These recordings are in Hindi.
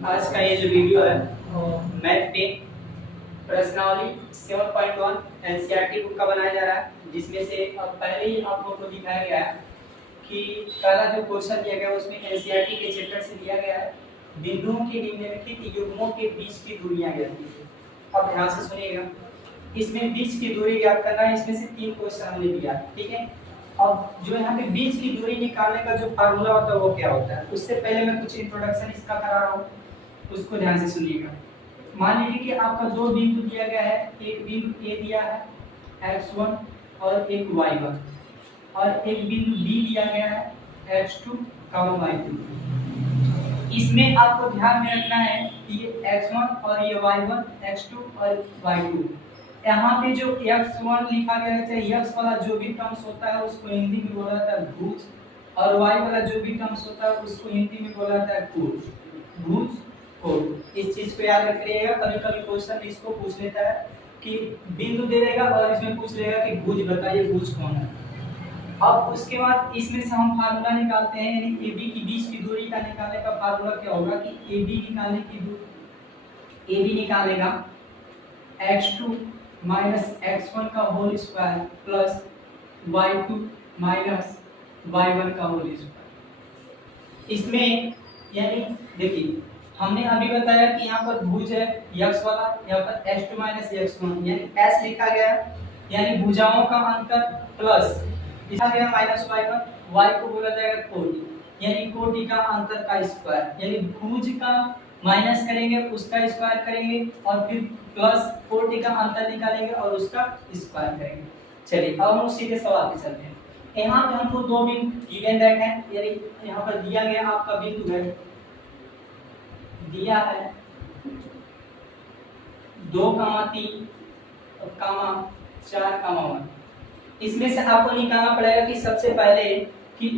आज का ये जो वीडियो है मैथ पे प्रश्नावली 7.1 एनसीईआरटी बुक का बनाया जा रहा है, जिसमें से अब पहले ही आप लोगों को दिखाया गया है कि पहला जो क्वेश्चन दिया गया है उसमें एनसीईआरटी के चैप्टर से दिया गया है बिंदुओं के निम्नलिखित युग्मों के बीच की दूरियां ज्ञात कीजिए। अब ध्यान से सुनिएगा, इसमें बीच की दूरी ज्ञात करना है। इसमें से 3 क्वेश्चन हमने दिया, ठीक है। अब जो यहाँ पे बीच की दूरी निकालने का जो फार्मूला होता है वो क्या होता है, उससे पहले मैं कुछ इंट्रोडक्शन इसका करा रहा हूँ, उसको ध्यान से सुनिएगा। मान लीजिए कि आपका दो बिंदु दिया गया है, एक बिंदु ए दिया है x1 और एक y1, और एक बिंदु बी दिया गया है x2 और y2। इसमें आपको ध्यान में रखना है कि ये x1 और ये y1, x2 और y2। यहाँ पे जो x1 लिखा गया है, चाहे x वाला जो भी टर्म्स होता है उसको हिंदी में बोला जाता है भुज, और y वाला जो भी टर्म्स होता है उसको हिंदी में बोला जाता है कोण, भुज कोण। इस चीज को याद रखिएगा। कभी कभी क्वेश्चन इसको पूछ लेता है कि बिंदु दे देगा और इसमें पूछ लेगा कि भुज बताइए, भुज कौन है। अब उसके बाद इसमें से हम फार्मूला निकालते हैं, यानी AB की बीच की दूरी का निकालने का फार्मूला क्या होगा कि AB निकालने की दूरी, AB निकालेगा x2 माइनस x1 का whole square plus y2 minus y1 का होल स्क्वायर। इसमें यानी देखिए हमने अभी बताया कि यहाँ पर भुज है x वाला, यहाँ पर x2 माइनस x1 यानी s लिखा गया है, यानी भुजाओं का अंतर प्लस लिखा गया माइनस y1, y को बोला जाएगा कोटि, यानी कोटि का अंतर का स्क्वायर, यानी भुज का माइनस करेंगे उसका स्क्वायर करेंगे और फिर प्लस कोटि का अंतर निकालेंगे और उसका स्क्वायर करेंगे। चलिए अब हम सीधे सवाल पे चलते हैं। यहाँ पे हमको दो बिंदु गिवन दैट है, यानी यहाँ पर दिया गया आपका बिंदु है, दिया है 2,3, 4,1। इसमें से आपको निकालना पड़ेगा कि सबसे पहले कि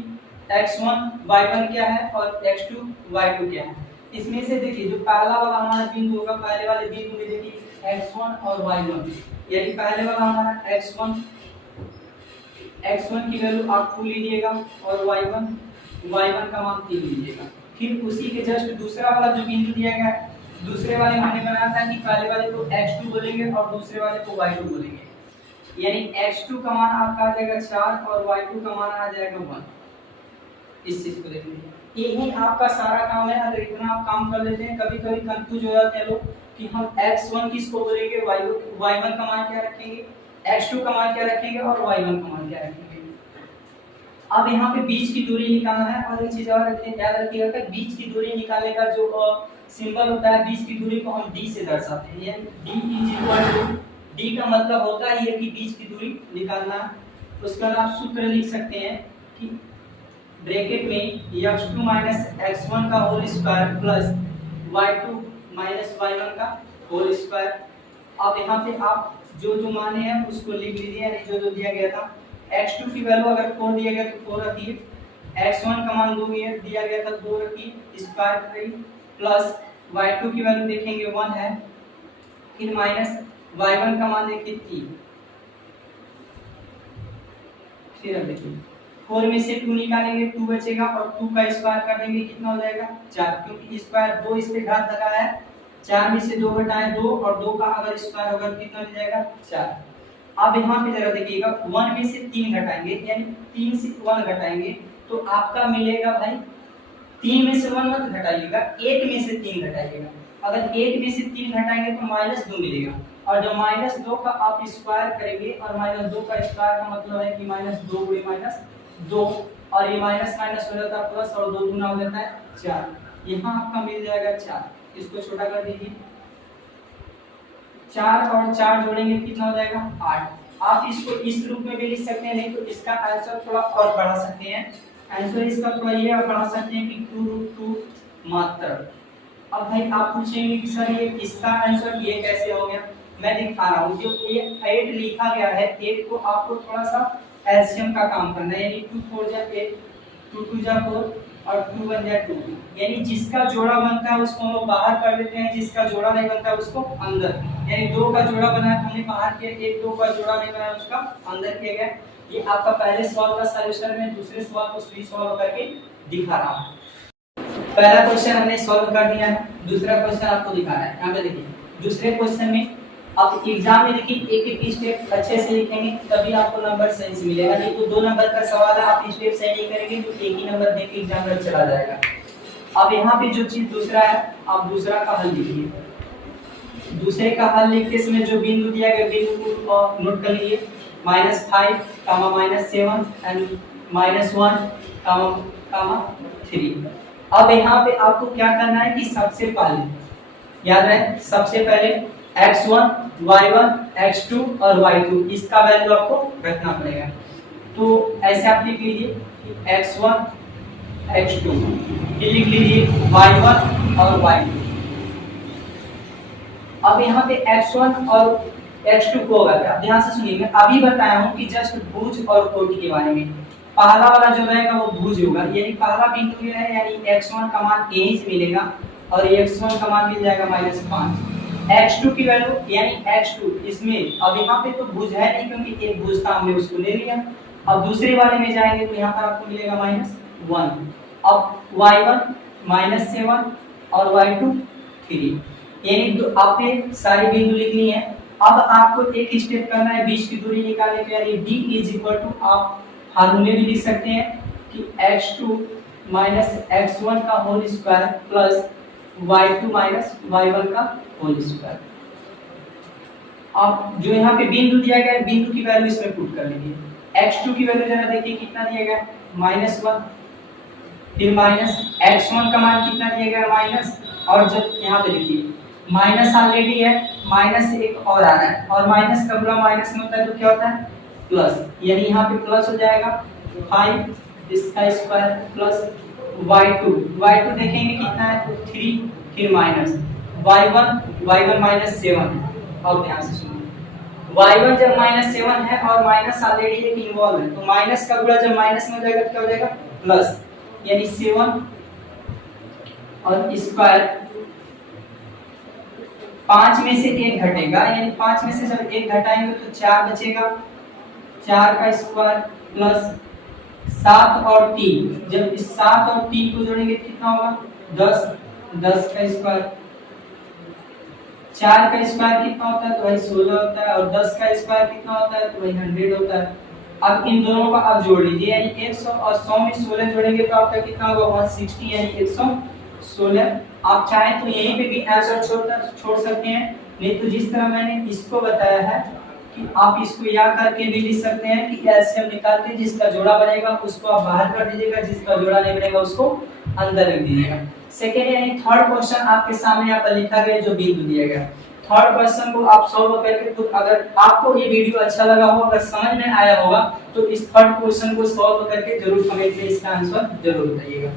x1 y1 क्या है और x2 y2 क्या है। इसमें से देखिए जो पहला वाला हमारा बिंदु होगा, पहले वाले बिंदु में देखिए x1 और y1, यानी पहले वाला हमारा x1 की वैल्यू आप 2 लीजिएगा और y1 का मान 3 लीजिएगा। फिर उसी के जस्ट दूसरा वाला जो बिंदु दिया गया है, दूसरे वाले में हमने बनाया था कि पहले वाले को x2 बोलेंगे और दूसरे वाले को y2 बोलेंगे, यानी x2 का मान आपका आ जाएगा 4 और y2 का मान आ जाएगा 1। इस चीज को देखिए, यही आपका सारा काम है। अगर इतना आप काम कर लेते हैं, कभी कभी कंफ्यूज हो जाते हैं लोग कि हम x1 किसको बोलेंगे, y1 का मान क्या रखेंगे, x2 का मान क्या रखेंगे और y1 का मान क्या रखेंगे। अब यहाँ पे बीच की दूरी निकालना है, और एक चीज और याद रखिएगा कि बीच की दूरी निकालने का जो सिंबल होता है, बीच की दूरी को हम d से दर्शाते हैं, यानी d का मतलब होता है ये कि बीच की दूरी निकालना। उसका आप सूत्र लिख सकते हैं कि ब्रैकेट में x2 माइनस x1 का whole square plus y2 minus y1 का होल स्क्वायर। अब यहाँ पे आप जो जो माने हैं उसको लिख लीजिए, यानी जो जो दिया गया था। x2 की वैल्यू अगर 4 दिया गया तो 4 रखिए, x1 का मान 2 दिया गया था 2 रखिए, स्क्वायर करिए, प्लस y2 की वैल्यू देखेंगे 1 है, फिर माइनस y1 का मान देखिए 3, फिर अब देखिए 4 में से 2 निकालेंगे 2 बचेगा और 2 का स्क्वायर कर देंगे, कितना हो जाएगा 4, क्योंकि स्क्वायर 2 इस पे घात लगा है। 4 में से 2 घटाएं 2 और 2 का अगर स्क्वायर होगा कितना मिल जाएगा 4। अब यहाँ पे जरा देखिएगा 1 में से 3 घटाएंगे, यानी 3 से 1 घटाएंगे तो आपका मिलेगा भाई 3 में से 1 मत घटाइएगा, 1 में से 3 घटाइएगा। अगर 1 में से 3 घटाएंगे तो -2 मिलेगा, और जब -2 का आप स्क्वायर करेंगे, और -2 का स्क्वायर का मतलब है कि -2 गुणे -2, और ये माइनस माइनस हो जाता है प्लस, और 2 गुना हो जाता है 4। यहाँ आपका मिल जाएगा 4, इसको छोटा कर दीजिए, 4 और 4 जोड़ेंगे कितना हो जाएगा 8। आप इसको इस रूप में भी लिख सकते हैं, नहीं तो इसका आंसर थोड़ा और बढ़ा सकते हैं। आंसर इसका थोड़ा ये बढ़ा सकते हैं कि 2√2 मात्र। अब भाई आप पूछेंगे कि सर ये इसका आंसर ये कैसे हो गया, मैं दिखा रहा हूँ। जो ये 8 लिखा गया है, 8 को आपको थोड़ा सा एलसीएम का काम करना है, यानी 2 4 जा 8, 2 2 जा 4 और 2 1 जा 2, यानी जिसका जोड़ा बनता है उसको हम लोग बाहर कर देते हैं, जिसका जोड़ा नहीं बनता है उसको अंदर। यानी 2 का जोड़ा बना है हमने बाहर किया, 1 2 का जोड़ा नहीं बना उसका अंदर किया गया। ये आपका पहले सवाल का सॉल्यूशन है, दूसरे सवाल को सही सॉल्व करके दिखा रहा हूँ। पहला क्वेश्चन हमने सॉल्व कर दिया है, दूसरा क्वेश्चन आपको दिखा रहा है। यहाँ पे देखिए दूसरे क्वेश्चन में आप एग्जाम में देखिए एक एक स्टेप अच्छे से लिखेंगे तभी आपको नंबर सही से मिलेगा, नहीं तो 2 नंबर का सवाल है आप स्टेप सही नहीं करेंगे तो एक ही नंबर देके एग्जाम में चला जाएगा। अब यहाँ पे जो चीज दूसरा है आप दूसरा का हल लिखिए। दूसरे का हल लिखते समय जो बिंदु दिया गया बिंदु को नोट कर लीजिए, -5, -7 एंड -1, 3। अब यहाँ पे आपको क्या करना है कि सबसे पहले याद रहे, सबसे पहले x1, y1, x2 और y2 इसका वैल्यू आपको रखना पड़ेगा। तो ऐसे आप लिख लीजिए x1, x2, फिर लिख लीजिए y1 और y2। अब यहाँ पे x1 और x2 को होगा क्या, ध्यान से सुनिए, मैं अभी बताया हूँ कि जस्ट भुज और कोटि के बारे में। पहला वाला जो रहेगा वो भुज होगा, यानी पहला बिंदु ये है, यानी x1 का मान यहीं से मिलेगा और x1 का मान मिल जाएगा -5। x2 की वैल्यू यानी x2 इसमें अब यहाँ पे तो भुज है नहीं क्योंकि एक भुज था हमने उसको ले लिया। अब दूसरे वाले में जाएंगे तो यहाँ पर आपको मिलेगा -1। अब y1 -7 और y2 3, यानी आपने सारी बिंदु लिख ली है। अब आपको एक स्टेप करना है, बीच की दूरी निकालने के, यानी d आप फार्मूले भी लिख सकते हैं कि x2 - x1 का whole square plus y2 - y1 का होल स्क्वायर। अब जो यहाँ पे बिंदु दिया गया है बिंदु की वैल्यू इसमें पुट कर लीजिए। x2 की वैल्यू जरा देखिए कितना दिया गया -1, फिर -x1 का मान कितना दिया गया माइनस, और जब यहाँ पे देखिए माइनस ऑलरेडी है, माइनस एक और आ रहा है और माइनस का गुणा माइनस में होता है तो क्या होता है प्लस, यानी यहाँ पे प्लस हो जाएगा 5 इसका स्क्वायर प्लस y2 देखेंगे कितना है 3, फिर माइनस y1 -7। और ध्यान से सुनिए y1 जब -7 है और माइनस ऑलरेडी एक इन्वॉल्व है तो माइनस का गुणा जब माइनस में हो जाएगा तो क्या हो जाएगा प्लस, यानी 7 और स्क्वायर 5 में से 1 घटेगा, यानी 5 में से जब 1 घटाएंगे तो 4 बचेगा, 4 का स्क्वायर प्लस 7 और 3, जब इस 7 और 3 को जोड़ेंगे कितना होगा 10 का स्क्वायर, 4 का स्क्वायर कितना होता है तो वही 16 होता है और 10 का स्क्वायर कितना होता है तो वही 100 होता है। अब इन दोनों का आप जोड़ लीजिए, यानी 100 और 100 में 16 जोड़ेंगे तो आपका कितना होगा 160, यानी 116। आप चाहें तो यहीं पे भी आंसर छोड़ सकते हैं, नहीं तो जिस तरह मैंने इसको बताया है कि आप इसको याद करके भी लिख सकते हैं कि एलसीएम निकाल के जिसका जोड़ा बनेगा उसको आप बाहर कर दीजिएगा, जिसका जोड़ा नहीं बनेगा उसको अंदर रख दीजिएगा। सेकेंड यानी थर्ड क्वेश्चन आपके सामने यहाँ पर लिखा गया जो बिंदु दिया गया, थर्ड क्वेश्चन को आप सॉल्व करके, तो अगर आपको ये वीडियो अच्छा लगा हो, अगर समझ में आया होगा तो इस थर्ड क्वेश्चन को सॉल्व करके जरूर कमेंट में इसका आंसर जरूर बताइएगा।